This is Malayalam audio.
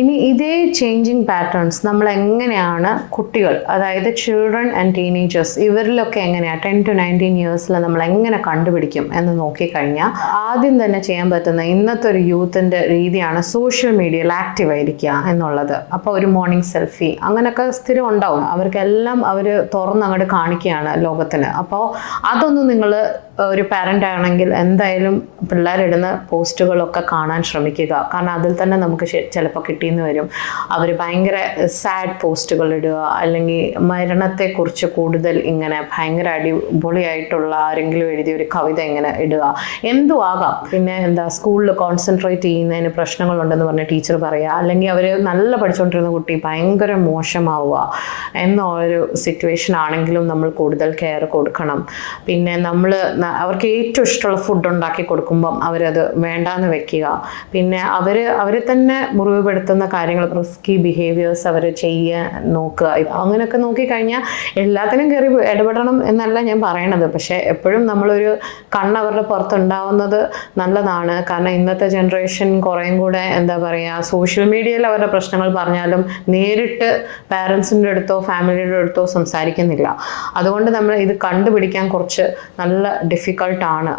ഇനി ഇതേ ചേഞ്ചിങ് പാറ്റേൺസ് നമ്മൾ എങ്ങനെയാണ് കുട്ടികൾ, അതായത് ചിൽഡ്രൻ ആൻഡ് ടീനേജേഴ്സ്, ഇവരിലൊക്കെ എങ്ങനെയാണ് 10 to 19 ഇയേഴ്സിൽ നമ്മൾ എങ്ങനെ കണ്ടുപിടിക്കും എന്ന് നോക്കിക്കഴിഞ്ഞാൽ ആദ്യം തന്നെ ചെയ്യാൻ പറ്റുന്ന ഇന്നത്തെ ഒരു യൂത്തിൻ്റെ രീതിയാണ് സോഷ്യൽ മീഡിയയിൽ ആക്റ്റീവ് ആയിരിക്കുക എന്നുള്ളത്. അപ്പോൾ ഒരു മോർണിംഗ് സെൽഫി അങ്ങനെയൊക്കെ സ്ഥിരം ഉണ്ടാവും. അവർക്കെല്ലാം അവർ തുറന്നങ്ങോട്ട് കാണിക്കുകയാണ് ലോകത്തിന്. അപ്പോൾ അതൊന്നും നിങ്ങൾ ഒരു പാരൻ്റ് ആണെങ്കിൽ എന്തായാലും പിള്ളേരിടുന്ന പോസ്റ്റുകളൊക്കെ കാണാൻ ശ്രമിക്കുക. കാരണം അതിൽ തന്നെ നമുക്ക് ചിലപ്പോൾ കിട്ടിയെന്ന് വരും. അവർ ഭയങ്കര സാഡ് പോസ്റ്റുകൾ ഇടുക, അല്ലെങ്കിൽ മരണത്തെക്കുറിച്ച് കൂടുതൽ ഇങ്ങനെ ഭയങ്കര അടിപൊളിയായിട്ടുള്ള ആരെങ്കിലും എഴുതിയ ഒരു കവിത ഇങ്ങനെ ഇടുക, എന്തും ആകാം. പിന്നെ സ്കൂളിൽ കോൺസെൻട്രേറ്റ് ചെയ്യുന്നതിന് പ്രശ്നങ്ങളുണ്ടെന്ന് പറഞ്ഞ ടീച്ചർ പറയുക, അല്ലെങ്കിൽ അവർ നല്ല പഠിച്ചുകൊണ്ടിരുന്ന കുട്ടി ഭയങ്കര മോശമാവുക എന്നൊരു സിറ്റുവേഷൻ ആണെങ്കിലും നമ്മൾ കൂടുതൽ കെയർ കൊടുക്കണം. പിന്നെ നമ്മൾ അവർക്ക് ഏറ്റവും ഇഷ്ടമുള്ള ഫുഡ് ഉണ്ടാക്കി കൊടുക്കുമ്പം അവരത് വേണ്ടാന്ന് വെക്കുക. പിന്നെ അവരെ തന്നെ മുറിവുപെടുത്തുന്ന കാര്യങ്ങൾ, റിസ്കി ബിഹേവിയേഴ്സ് അവർ ചെയ്യാൻ നോക്കുക. അങ്ങനെയൊക്കെ നോക്കിക്കഴിഞ്ഞാൽ എല്ലാത്തിനും കയറി ഇടപെടണം എന്നല്ല ഞാൻ പറയണത്. പക്ഷേ എപ്പോഴും നമ്മളൊരു അവരുടെ പുറത്തുണ്ടാവുന്നത് നല്ലതാണ്. കാരണം ഇന്നത്തെ ജനറേഷൻ കുറേയും കൂടെ സോഷ്യൽ മീഡിയയിൽ അവരുടെ പ്രശ്നങ്ങൾ പറഞ്ഞാലും നേരിട്ട് പാരൻസിൻ്റെ അടുത്തോ ഫാമിലിയുടെ അടുത്തോ സംസാരിക്കുന്നില്ല. അതുകൊണ്ട് നമ്മൾ ഇത് കണ്ടുപിടിക്കാൻ കുറച്ച് നല്ല ഡിഫിക്കൾട്ടാണ്.